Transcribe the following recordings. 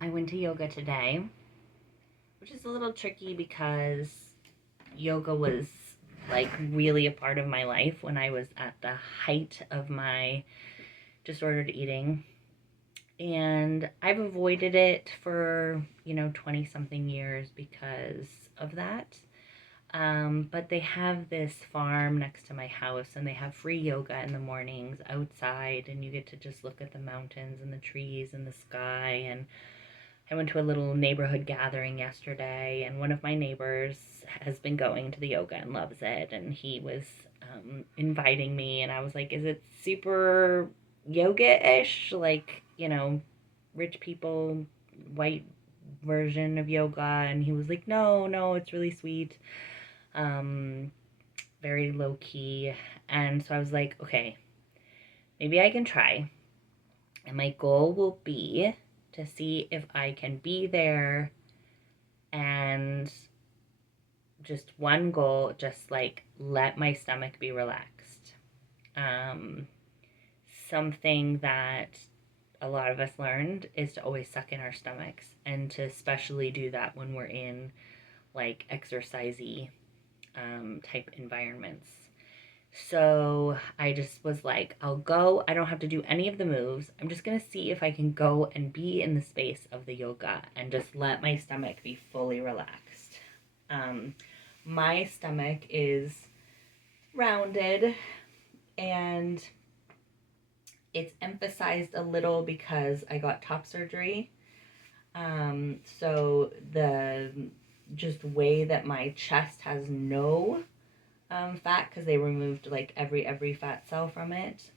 I went to yoga today, which is a little tricky because yoga was like really a part of my life when I was at the height of my disordered eating. And I've avoided it for, 20 something years because of that. But they have this farm next to my house, and they have free yoga in the mornings outside, and you get to just look at the mountains and the trees and the sky. And I went to a little neighborhood gathering yesterday, and one of my neighbors has been going to the yoga and loves it, and he was inviting me, and I was like, "Is it super yoga-ish? Like, rich people, white version of yoga?" And he was like, "No, no, it's really sweet." Um, Very low key. And so I was like, okay, maybe I can try. And my goal will be to see if I can be there and just one goal, just like let my stomach be relaxed. Um, Something that a lot of us learned is to always suck in our stomachs and to especially do that when we're in like exercisey type environments. So I just was like, I'll go. I don't have to do any of the moves. I'm just going to see if I can go and be in the space of the yoga and just let my stomach be fully relaxed. Um, my stomach is rounded, and it's emphasized a little because I got top surgery. So the just way that my chest has no fat, because they removed like every fat cell from it.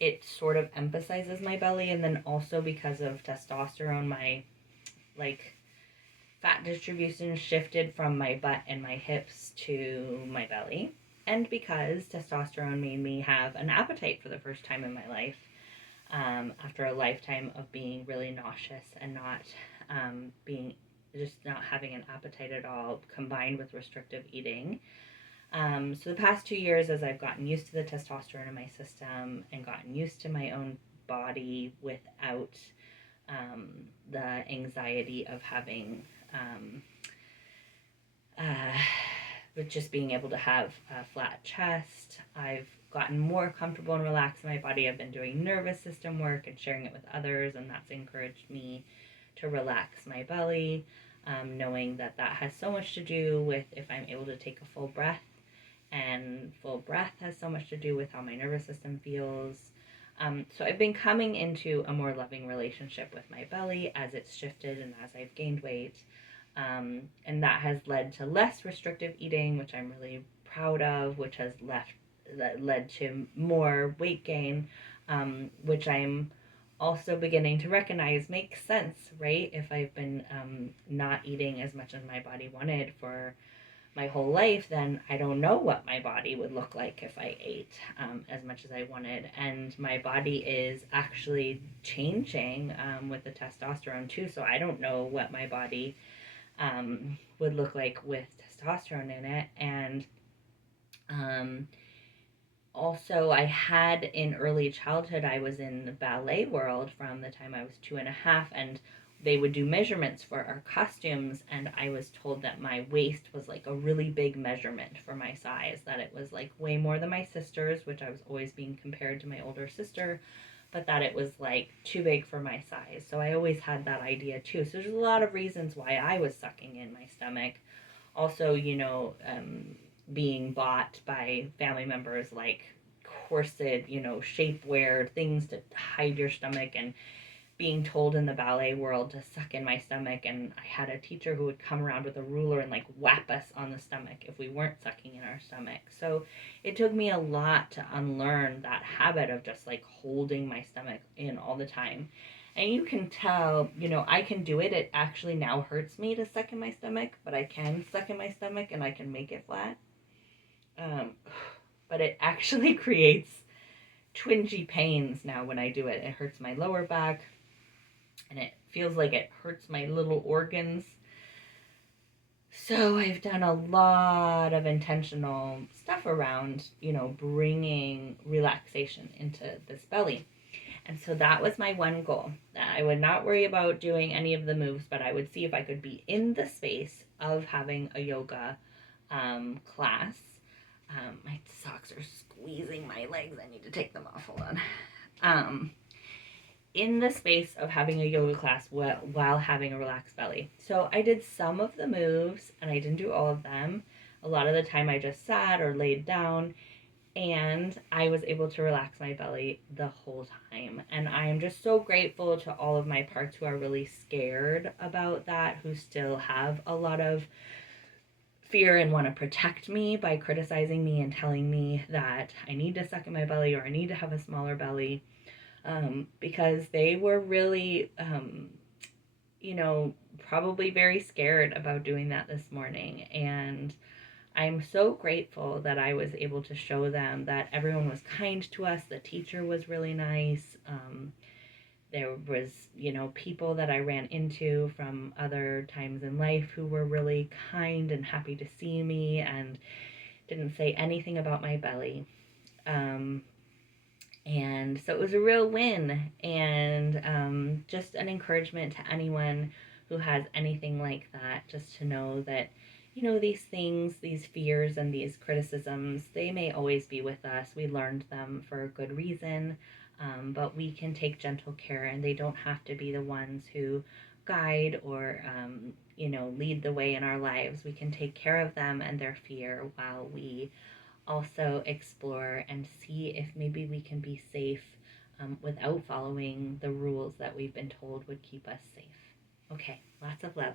It sort of emphasizes my belly, and then also because of testosterone, my like fat distribution shifted from my butt and my hips to my belly. And because testosterone made me have an appetite for the first time in my life, after a lifetime of being really nauseous and not being just not having an appetite at all, combined with restrictive eating. So the past 2 years, as I've gotten used to the testosterone in my system and gotten used to my own body without the anxiety of having, uh, with just being able to have a flat chest, I've gotten more comfortable and relaxed in my body. I've been doing nervous system work and sharing it with others, and that's encouraged me to relax my belly, knowing that that has so much to do with if I'm able to take a full breath, and full breath has so much to do with how my nervous system feels. So I've been coming into a more loving relationship with my belly as it's shifted and as I've gained weight. And that has led to less restrictive eating, which I'm really proud of, which has led to more weight gain, which I'm also beginning to recognize makes sense, right? If I've been not eating as much as my body wanted for my whole life, then I don't know what my body would look like if I ate as much as I wanted. And my body is actually changing with the testosterone too. So I don't know what my body would look like with testosterone in it. And um, also, I had in early childhood, I was in the ballet world from the time I was 2.5, and they would do measurements for our costumes, and I was told that my waist was like a really big measurement for my size, that it was like way more than my sister's, which I was always being compared to my older sister, but that it was like too big for my size. So I always had that idea too. So there's a lot of reasons why I was sucking in my stomach. Also, being bought by family members like corset, shapewear, things to hide your stomach, and being told in the ballet world to suck in my stomach. And I had a teacher who would come around with a ruler and like whap us on the stomach if we weren't sucking in our stomach. So it took me a lot to unlearn that habit of just like holding my stomach in all the time. And you can tell, I can do it. It actually now hurts me to suck in my stomach, but I can suck in my stomach and I can make it flat. Um, but it actually creates twingy pains now when I do it. It hurts my lower back, and it feels like it hurts my little organs. So I've done a lot of intentional stuff around, bringing relaxation into this belly. And so that was my one goal. I would not worry about doing any of the moves, but I would see if I could be in the space of having a yoga class. My socks are squeezing my legs. I need to take them off. Hold on. In the space of having a yoga class while having a relaxed belly. So I did some of the moves and I didn't do all of them. A lot of the time I just sat or laid down, and I was able to relax my belly the whole time. And I am just so grateful to all of my parts who are really scared about that, who still have a lot of fear and want to protect me by criticizing me and telling me that I need to suck in my belly or I need to have a smaller belly, because they were really, probably very scared about doing that this morning. And I'm so grateful that I was able to show them that everyone was kind to us. The teacher was really nice. There was, people that I ran into from other times in life who were really kind and happy to see me and didn't say anything about my belly. And so it was a real win, and just an encouragement to anyone who has anything like that, just to know that, these things, these fears, and these criticisms, they may always be with us. We learned them for a good reason, but we can take gentle care, and they don't have to be the ones who guide or, lead the way in our lives. We can take care of them and their fear while we also explore and see if maybe we can be safe, without following the rules that we've been told would keep us safe. Okay, lots of love.